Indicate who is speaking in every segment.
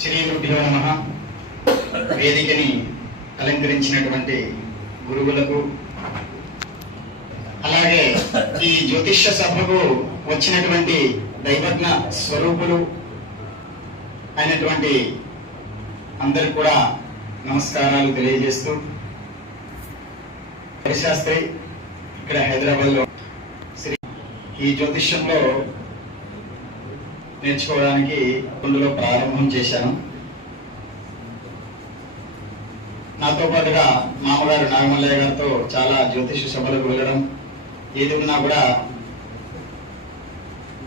Speaker 1: శ్రీ గురుభ్యో నమ. వేదికని అలంకరించినటువంటి గురువులకు అలాగే ఈ జ్యోతిష్య సభకు వచ్చినటువంటి దైవజ్ఞ స్వరూపులు అయినటువంటి అందరు కూడా నమస్కారాలు తెలియజేస్తూ హరిశాస్త్రి ఇక్కడ హైదరాబాద్లో శ్రీ ఈ జ్యోతిష్యంలో నేర్చుకోవడానికి ముందులో ప్రారంభం చేశాను. నాతో పాటుగా మామగారు నాగమల్లయ్య గారితో చాలా జ్యోతిష సభలకు వెళ్ళడం ఏది ఉన్నా కూడా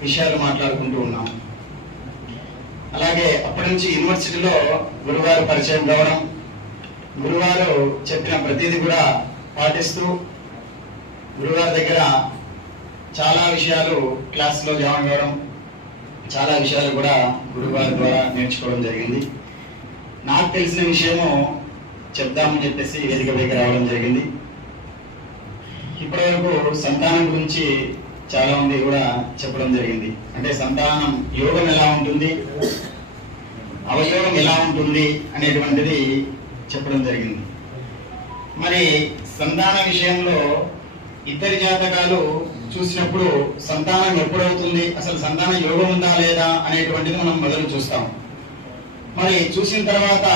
Speaker 1: విషయాలు మాట్లాడుకుంటూ ఉన్నాం. అలాగే అప్పటి నుంచి యూనివర్సిటీలో గురువారు పరిచయం కావడం గురువారు చెప్పిన ప్రతిదీ కూడా పాటిస్తూ గురువారి దగ్గర చాలా విషయాలు క్లాస్లో జాయిన్ కావడం చాలా విషయాలు కూడా గురువారి ద్వారా నేర్చుకోవడం జరిగింది. నాకు తెలిసిన విషయము చెప్దామని చెప్పేసి వేదిక పైకి రావడం జరిగింది. ఇప్పటివరకు సంతానం గురించి చాలా మంది కూడా చెప్పడం జరిగింది. అంటే సంతానం యోగం ఎలా ఉంటుంది? అవయోగం ఎలా ఉంటుంది అనేటువంటిది చెప్పడం జరిగింది. మరి సంతాన విషయంలో ఇద్దరి జాతకాలు చూసినప్పుడు సంతానం ఎప్పుడవుతుంది? అసలు సంతానం యోగం ఉందా లేదా అనేటువంటిది మనం మొదలు చూస్తాం. మరి చూసిన తర్వాత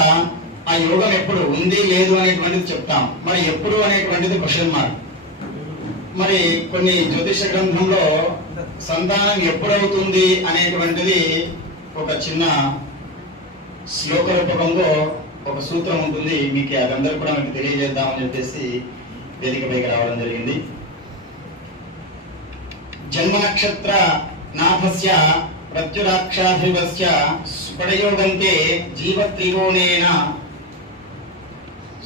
Speaker 1: ఆ యోగం ఎప్పుడు ఉంది లేదు అనేటువంటిది చెప్తాం. మరి ఎప్పుడు అనేటువంటిది క్వశ్చన్ మార్క్. మరి కొన్ని జ్యోతిష గ్రంథంలో సంతానం ఎప్పుడవుతుంది అనేటువంటిది ఒక చిన్న శ్లోక రూపకంలో ఒక సూత్రం ఉంటుంది. మీకు అదందరూ కూడా మీకు తెలియజేద్దామని చెప్పేసి వేదికపైకి రావడం జరిగింది. జన్మ నక్షత్ర నాథస్య ప్రత్యురాక్షాధిపస్య సుపడయోగంతే జీవ త్రికోణేన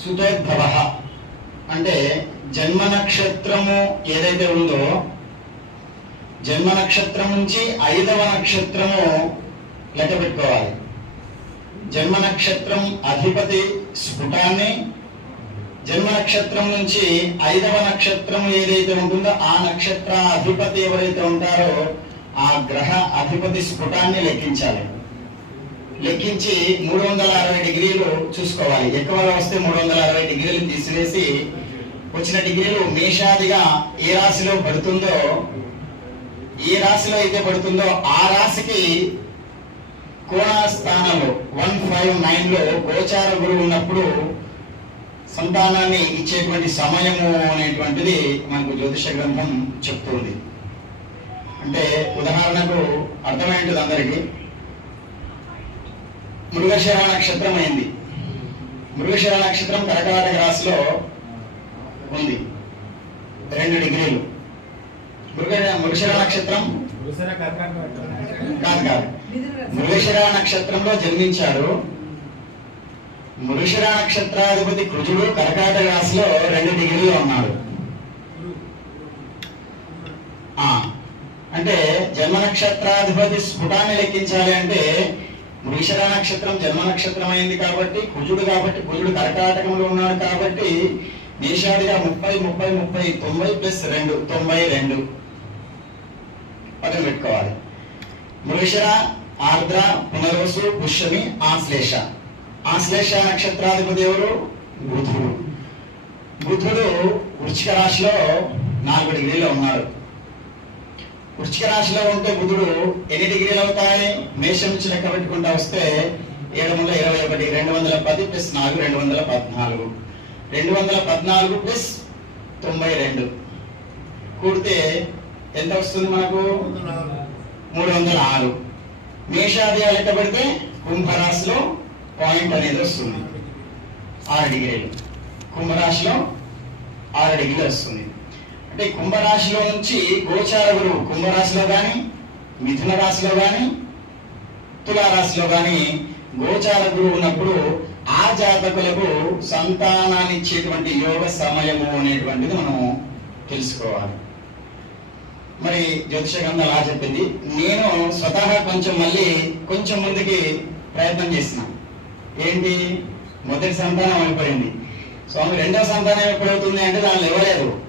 Speaker 1: సుతోద్భవ. అంటే జన్మ నక్షత్రము ఏదైతే ఉందో జన్మ నక్షత్రం నుంచి ఐదవ నక్షత్రము లెక్క పెట్టుకోవాలి జన్మ నక్షత్రం అధిపతి స్ఫుటాన్ని జన్మ నక్షత్రం నుంచి ఐదవ నక్షత్రం ఏదైతే ఉంటుందో ఆ నక్షత్ర అధిపతి ఎవరైతే ఉంటారో ఆ గ్రహ అధిపతి స్ఫుటాన్ని లెక్కించాలి. లెక్కించి మూడు వందల అరవై డిగ్రీలు చూసుకోవాలి. ఎక్కువగా వస్తే మూడు వందల అరవై డిగ్రీలు తీసివేసి వచ్చిన డిగ్రీలు మేషాదిగా ఏ రాశిలో పడుతుందో ఏ రాశిలో అయితే పడుతుందో ఆ రాశికి కోణ స్థానంలో వన్ ఫైవ్ నైన్లో గోచార గురువు ఉన్నప్పుడు సంతానాన్ని ఇచ్చేటువంటి సమయము అనేటువంటిది మనకు జ్యోతిష గ్రంథం చెప్తుంది. అంటే ఉదాహరణకు అర్థమైంటుంది అందరికీ. మృగశిర నక్షత్రం అయింది. మృగశిర నక్షత్రం కర్కాటక రాశిలో ఉంది. రెండు డిగ్రీలు. మృగ మృగశిర నక్షత్రం కాదు కాదు మృగశిర నక్షత్రంలో జన్మించాడు మృషర నక్షత్రాధిపతి కృజుడు కర్కాటక రాశిలో రెండు డిగ్రీలో ఉన్నాడు. ఆ, అంటే జన్మ నక్షత్రాధిపతి స్ఫుటాన్ని లెక్కించాలి అంటే మృషర నక్షత్రం జన్మ నక్షత్రం అయింది కాబట్టి కుజుడు కాబట్టి కుజుడు కర్కాటకంలో ఉన్నాడు కాబట్టి నిషాడిగా ముప్పై ముప్పై ముప్పై తొంభై ప్లస్ రెండు తొంభై రెండు. పక్కన పెట్టుకోవాలి. మృషర ఆర్ద్ర పునర్వసు పుష్యమి ఆశ్లేష. ఆశ్లేష నక్షత్రాధిపతి ఎవరు? బుధుడు. బుధుడు వృచ్చిక రాశిలో నాలుగు డిగ్రీలో ఉన్నాడు. వృచ్చిక రాశిలో ఉంటే బుధుడు ఎన్ని డిగ్రీలు అవుతాయి మేషం నుంచి లెక్క పెట్టుకుంటా వస్తే ఏడు వందల ఇరవై ఒకటి రెండు వందల పది ప్లస్ నాలుగు రెండు వందల పద్నాలుగు. రెండు వందల పద్నాలుగు ప్లస్ తొంభై రెండు. కూడితే ఎంత వస్తుంది మనకు? మూడు వందల ఆరు. మేషాది లెక్క పెడితే కుంభరాశిలో పాయింట్ అనేది వస్తుంది. ఆరు డిగ్రీలు కుంభరాశిలో ఆరు డిగ్రీలు వస్తుంది. అంటే కుంభరాశిలో నుంచి గోచార గురువు కుంభరాశిలో కానీ మిథున రాశిలో కానీ తులారాశిలో కానీ గోచార గురువు ఉన్నప్పుడు ఆ జాతకులకు సంతానాన్ని ఇచ్చేటువంటి యోగ సమయము అనేటువంటిది మనం తెలుసుకోవాలి. మరి జ్యోతిష గ్రంథం అలా చెప్పింది. నేను స్వతహా కొంచెం మళ్ళీ కొంచెం ముందుకి ప్రయత్నం చేసిన ఏంటి? మొదటి సంతానం అయిపోయింది స్వామి రెండో సంతానం ఎప్పుడవుతుంది అంటే దానిలో ఇవ్వలేదు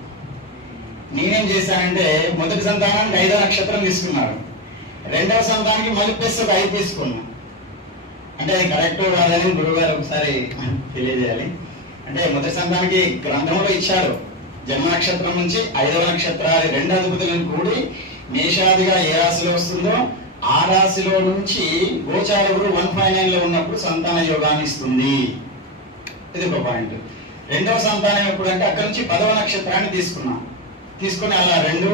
Speaker 1: నేనేం చేశానంటే మొదటి సంతానానికి ఐదో నక్షత్రం తీసుకున్నాడు. రెండవ సంతానానికి మళ్ళీ ప్లస్ ఒక ఐదు తీసుకున్నా. అంటే అది కరెక్ట్ కాదని గురువు గారు ఒకసారి తెలియజేయాలి. అంటే మొదటి సంతానికి గ్రంథంలో ఇచ్చారు జన్మ నక్షత్రం నుంచి ఐదవ నక్షత్రాలు రెండు అధిపతులను కూడి మేషాదిగా ఏ రాశిలో వస్తుందో ఆ రాశిలో నుంచి గోచార గురు వన్ ఫైవ్ నైన్లో ఉన్నప్పుడు సంతాన యోగాన్ని ఇస్తుంది. ఇది ఒక పాయింట్. రెండవ సంతానం ఎప్పుడంటే అక్కడ నుంచి పదవ నక్షత్రాన్ని తీసుకున్నాం. తీసుకుని అలా రెండు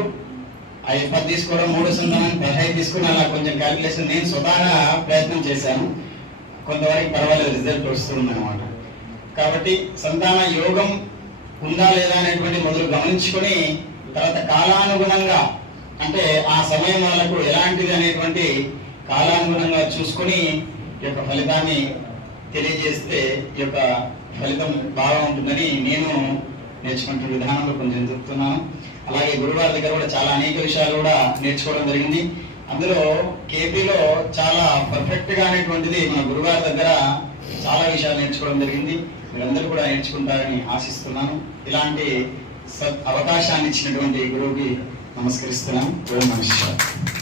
Speaker 1: అవి పది తీసుకోవడం మూడో సంతానాన్ని పదహైదు తీసుకుని అలా కొంచెం క్యాలిక్యులేషన్ నేను స్వతహా ప్రయత్నం చేశాను. కొంతవరకు పర్వాలేదు రిజల్ట్ వస్తుంది అనమాట కాబట్టి సంతాన యోగం ఉందా లేదా అనేటువంటి మొదలు గమనించుకొని తర్వాత కాలానుగుణంగా అంటే ఆ సమయం వాళ్ళకు ఎలాంటిది అనేటువంటి కాలానుగుణంగా చూసుకొని ఈ యొక్క ఫలితాన్ని తెలియజేస్తే ఈ యొక్క ఫలితం బాగా ఉంటుందని నేను నేర్చుకుంటున్న విధానంలో కొంచెం చెప్తున్నాను. అలాగే గురువారి దగ్గర కూడా చాలా అనేక విషయాలు కూడా నేర్చుకోవడం జరిగింది. అందులో కేపీలో చాలా పర్ఫెక్ట్గా అనేటువంటిది మన గురువారి దగ్గర చాలా విషయాలు నేర్చుకోవడం జరిగింది. మీరందరూ కూడా నేర్చుకుంటారని ఆశిస్తున్నాను. ఇలాంటి సత్ అవకాశాన్ని ఇచ్చినటువంటి గురువుకి నమస్కరిస్తున్నాను ఓం నమస్కారం